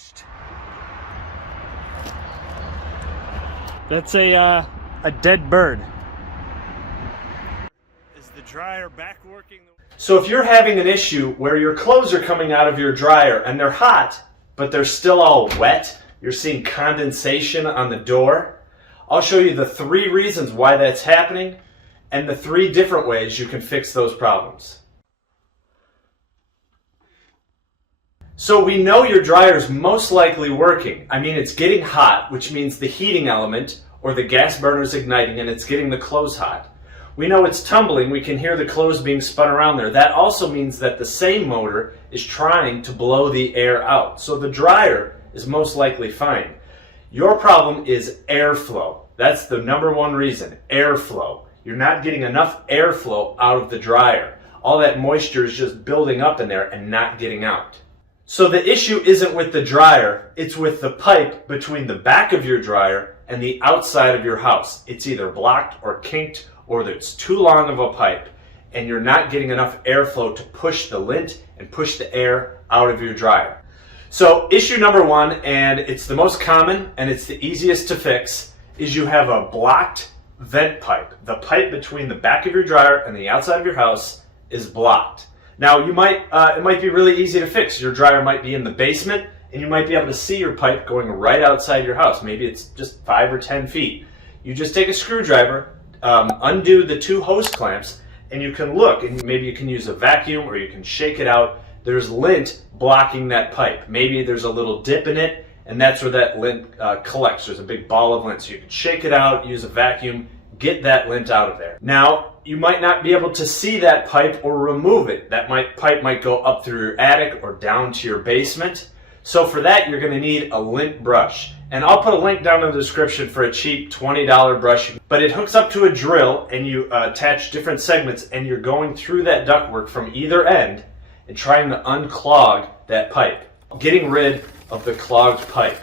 pushed. That's a dead bird. Is the dryer back working? So if you're having an issue where your clothes are coming out of your dryer and they're hot, but they're still all wet, you're seeing condensation on the door, I'll show you the 3 reasons why that's happening and the 3 different ways you can fix those problems. So we know your dryer is most likely working. I mean, it's getting hot, which means the heating element or the gas burner is igniting and it's getting the clothes hot. We know it's tumbling. We can hear the clothes being spun around there. That also means that the same motor is trying to blow the air out. So the dryer is most likely fine. Your problem is airflow. That's the #1 reason, airflow. You're not getting enough airflow out of the dryer. All that moisture is just building up in there and not getting out. So the issue isn't with the dryer, it's with the pipe between the back of your dryer and the outside of your house. It's either blocked or kinked, or it's too long of a pipe and you're not getting enough airflow to push the lint and push the air out of your dryer. So issue #1, and it's the most common and it's the easiest to fix, is you have a blocked vent pipe. The pipe between the back of your dryer and the outside of your house is blocked. Now it might be really easy to fix. Your dryer might be in the basement and you might be able to see your pipe going right outside your house. Maybe it's just 5 or 10 feet. You just take a screwdriver, undo the 2 hose clamps, and you can look, and maybe you can use a vacuum or you can shake it out. There's lint blocking that pipe. Maybe there's a little dip in it, and that's where that lint collects. There's a big ball of lint, so you can shake it out, use a vacuum, get that lint out of there. Now, you might not be able to see that pipe or remove it. That pipe might go up through your attic or down to your basement. So for that, you're going to need a lint brush. And I'll put a link down in the description for a cheap $20 brush. But it hooks up to a drill and you attach different segments and you're going through that ductwork from either end and trying to unclog that pipe, getting rid of the clogged pipe.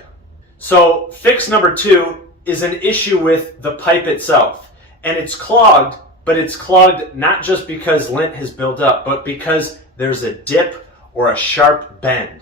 So fix #2 is an issue with the pipe itself. And it's clogged, but it's clogged not just because lint has built up, but because there's a dip or a sharp bend.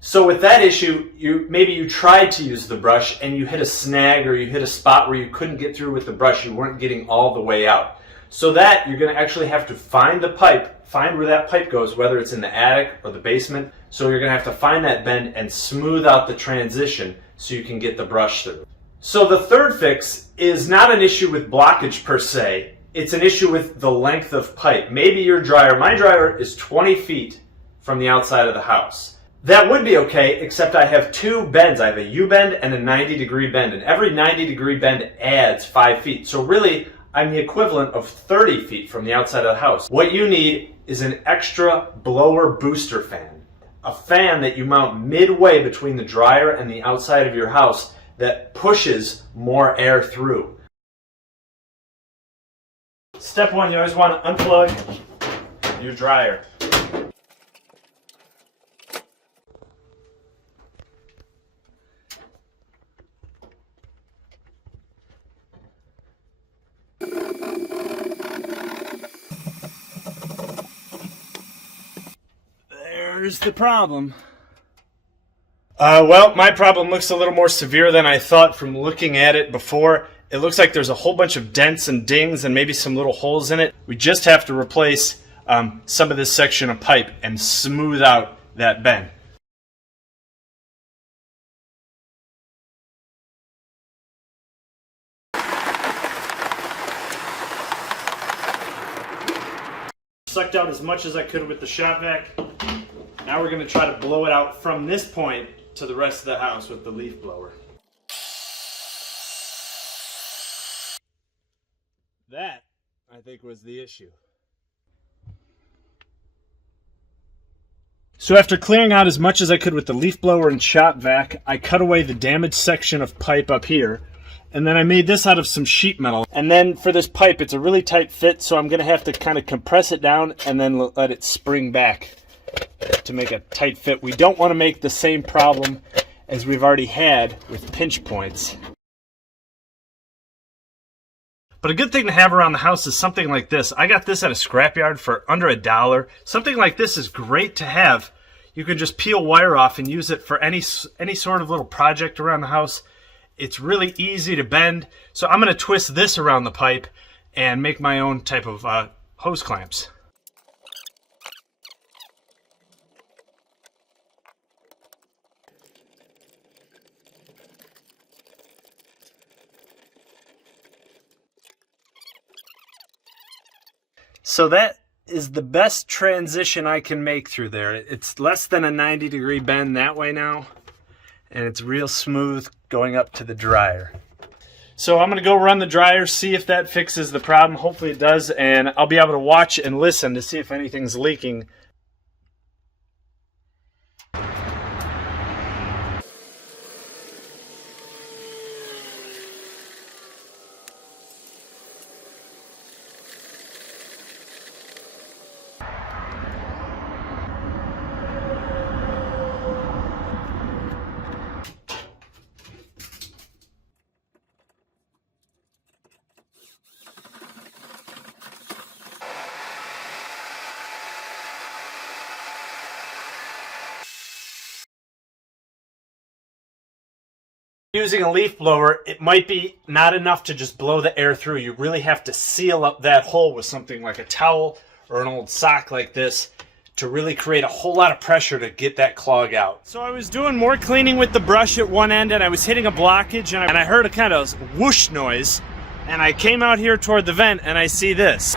So with that issue, maybe you tried to use the brush and you hit a snag or you hit a spot where you couldn't get through with the brush, you weren't getting all the way out. So that you're going to actually have to find the pipe, find where that pipe goes, whether it's in the attic or the basement. So you're going to have to find that bend and smooth out the transition so you can get the brush through. So the third fix is not an issue with blockage per se, it's an issue with the length of pipe. Maybe your dryer, my dryer is 20 feet from the outside of the house. That would be okay, except I have 2 bends. I have a U-bend and a 90-degree bend, and every 90-degree bend adds 5 feet. So really, I'm the equivalent of 30 feet from the outside of the house. What you need is an extra blower booster fan, a fan that you mount midway between the dryer and the outside of your house that pushes more air through. Step 1, you always want to unplug your dryer. There's the problem. Well, my problem looks a little more severe than I thought from looking at it before. It looks like there's a whole bunch of dents and dings and maybe some little holes in it. We just have to replace some of this section of pipe and smooth out that bend. Sucked out as much as I could with the shop vac. Now we're going to try to blow it out from this point to the rest of the house with the leaf blower. That, I think, was the issue. So after clearing out as much as I could with the leaf blower and shop vac, I cut away the damaged section of pipe up here. And then I made this out of some sheet metal. And then for this pipe, it's a really tight fit, so I'm going to have to kind of compress it down and then let it spring back to make a tight fit. We don't want to make the same problem as we've already had with pinch points. But a good thing to have around the house is something like this. I got this at a scrapyard for under $1. Something like this is great to have. You can just peel wire off and use it for any sort of little project around the house. It's really easy to bend. So I'm going to twist this around the pipe and make my own type of hose clamps. So that is the best transition I can make through there. It's less than a 90-degree bend that way now, and it's real smooth going up to the dryer. So I'm going to go run the dryer, see if that fixes the problem. Hopefully it does, and I'll be able to watch and listen to see if anything's leaking. Using a leaf blower, it might be not enough to just blow the air through. You really have to seal up that hole with something like a towel or an old sock like this to really create a whole lot of pressure to get that clog out. So I was doing more cleaning with the brush at one end, and I was hitting a blockage, and I heard a kind of whoosh noise, and I came out here toward the vent and I see this.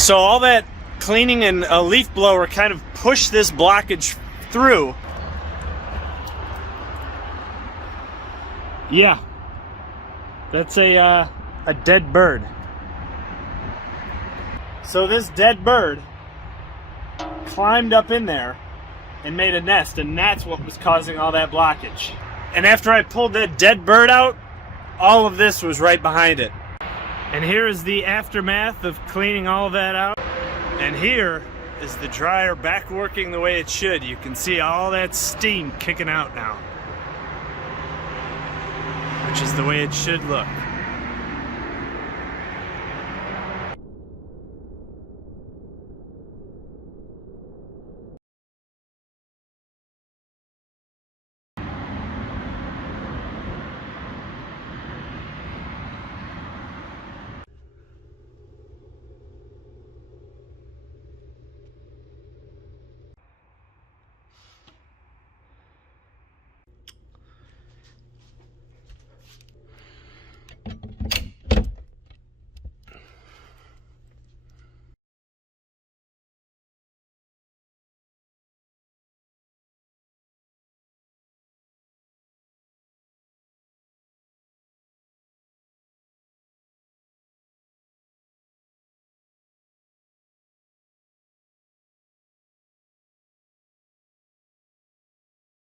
So all that cleaning and a leaf blower kind of pushed this blockage through. Yeah, that's a dead bird. So this dead bird climbed up in there and made a nest, and that's what was causing all that blockage. And after I pulled that dead bird out, all of this was right behind it. And here is the aftermath of cleaning all of that out. And here is the dryer back working the way it should. You can see all that steam kicking out now, which is the way it should look.